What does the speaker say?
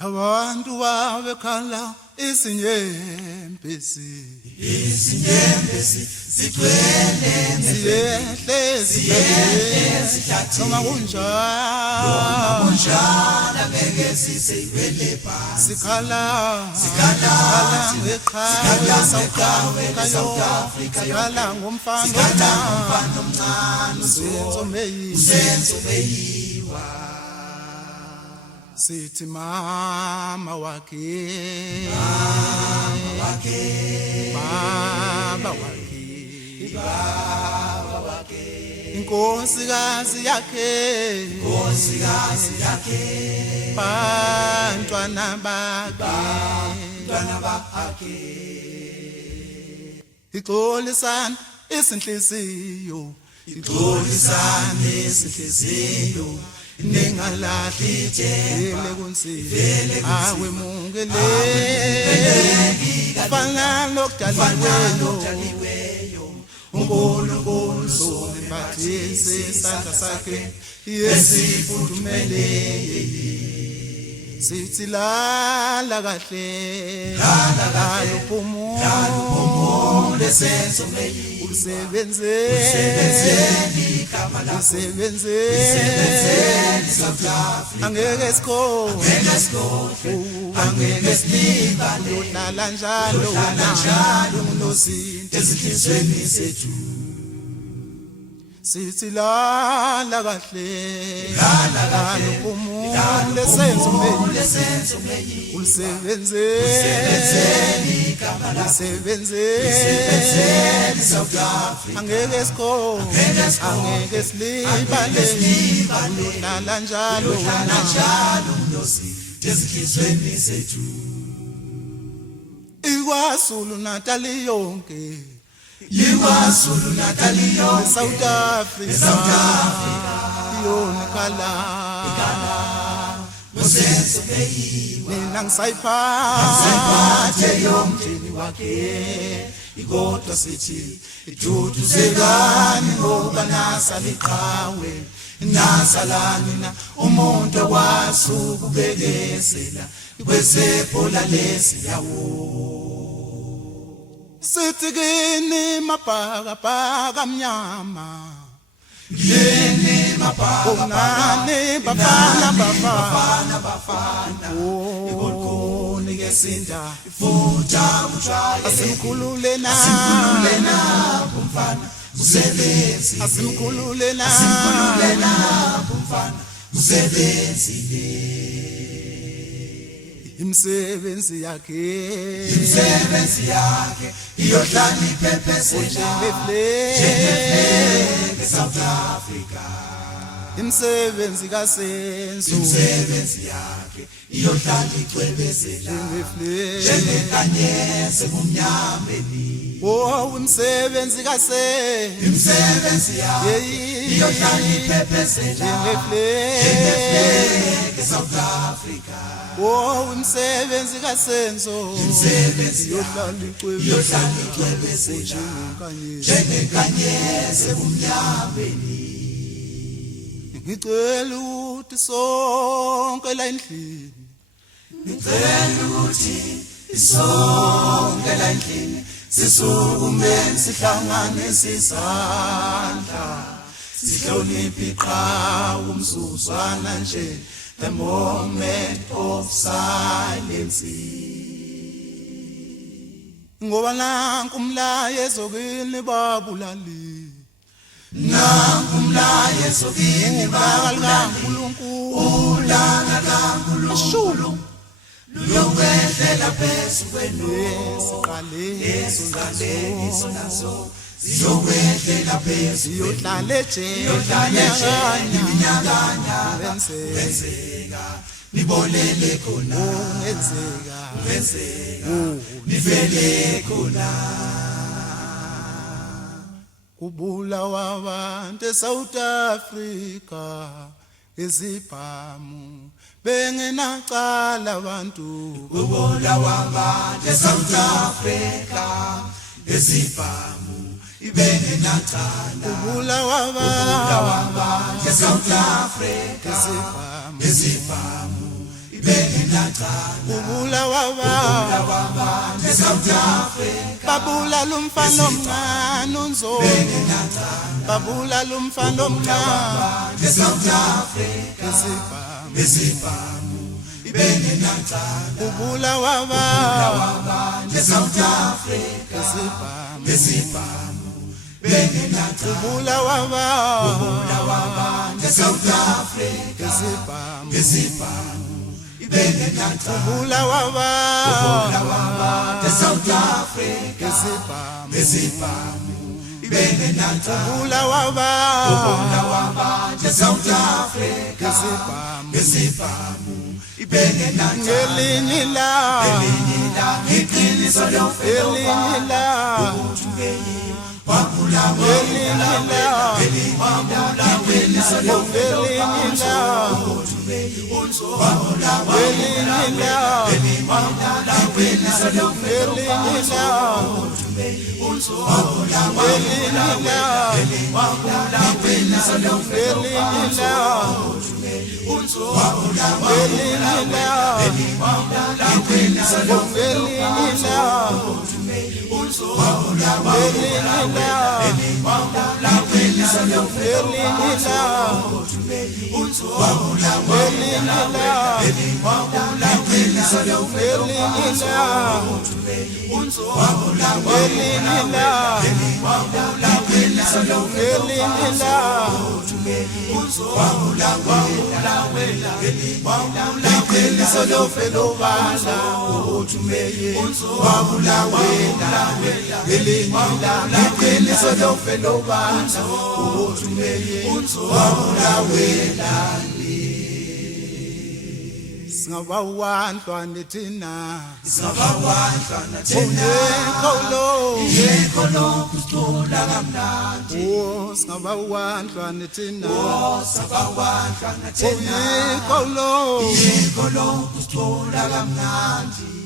Abantu babekhala isinyembezi sigcwele siyehle noma kunjalo ngeke sisebele phansi sikhala sikhala South Africa sikhala ngomfana omncane usenzo meyiwa sithi mama wakhe baba wakhe inkosikazi yakhe bantwana bakhe ixolisana isinhliziyo ningalahli ijele kunsile awe mungeleki fana lokudaliweyo uNkulunkulu sobathise isandla sakhe yesifudumele sithi lala kahle uphumule senzo usebenzeni angeke sikhohlwe angeke silibale udlala njalo unozinto ezinhlizweni zethu sithi lala kahle uphumule senzo usebenzeni South Africa angeke sikhohlwe angeke silibale udlala njalo unozinto ezinhlizweni zethu iKwaZulu Natal yonke South Africa yonakala mina ngisayiphathe yomndeni wakhe ikodwa sithi iduduzekani ngoba nasaliqhawe nasalani na umuntu wasukubekezela kwesephola lesiyawo sithi kini mabhakabhaka mnyama Yeni mabhakabhaka bafana ikolkoni ngesinda ifuta utshaya asimkhulule na kumfana usebenzi asimkhulule na kumfana usebenzi imisebenzi yakhe iyohlala iphephezela South Africa imisebenzi kasenzo yakhe iyohlala icwebezela njengekanyese kumnyameni imisebenzi yakhe iyohlala iphephezela South Africa imisebenzi kasenzo yohlala icwebezela njengekanyese kumnyameni ngicela ukuthi sonke la endlini sisukume sihlangane sisandla sihloniphe iqhawe umzuzwana nje the moment of silence ngoba nanku umlayezo kini babulali nakumlayezo kini kaNkulunkulu lokwehlela phezu kwenu siqaleso nazo ziyokwehlela phezulu siyohlala iminyakanya wenzeka nibolele khona ungenzeka nivele khona kubulawa abantu eSouth Africa ezibhamu bengenacala abantu kubulawa abantu eSouth Africa ezibhamu ibengenacala kubulawa abantu eSouth Africa ezibhamu ibenge nacala ubulawa abantu eSouth Africa babulala umfana omncane unzondo babulala umfana omncane eSouth Africa isibhamu ibenge nacala ubulawa abantu eSouth Africa isibhamu ibenge nacala ubulawa abantu eSouth Africa isibhamu ibenge nacala ubulawa abantu eSouth Africa isibhamu ibenge nacala ubulawa abantu eSouth Africa isibhamu ibenge nacala ngelinye ilanga iqiniso lomfelo singabawandlwane thina singabawandlwana yekho lo kucula kamnandi singabawandlwane thina singabawandlwana yekho lo kucula kamnandi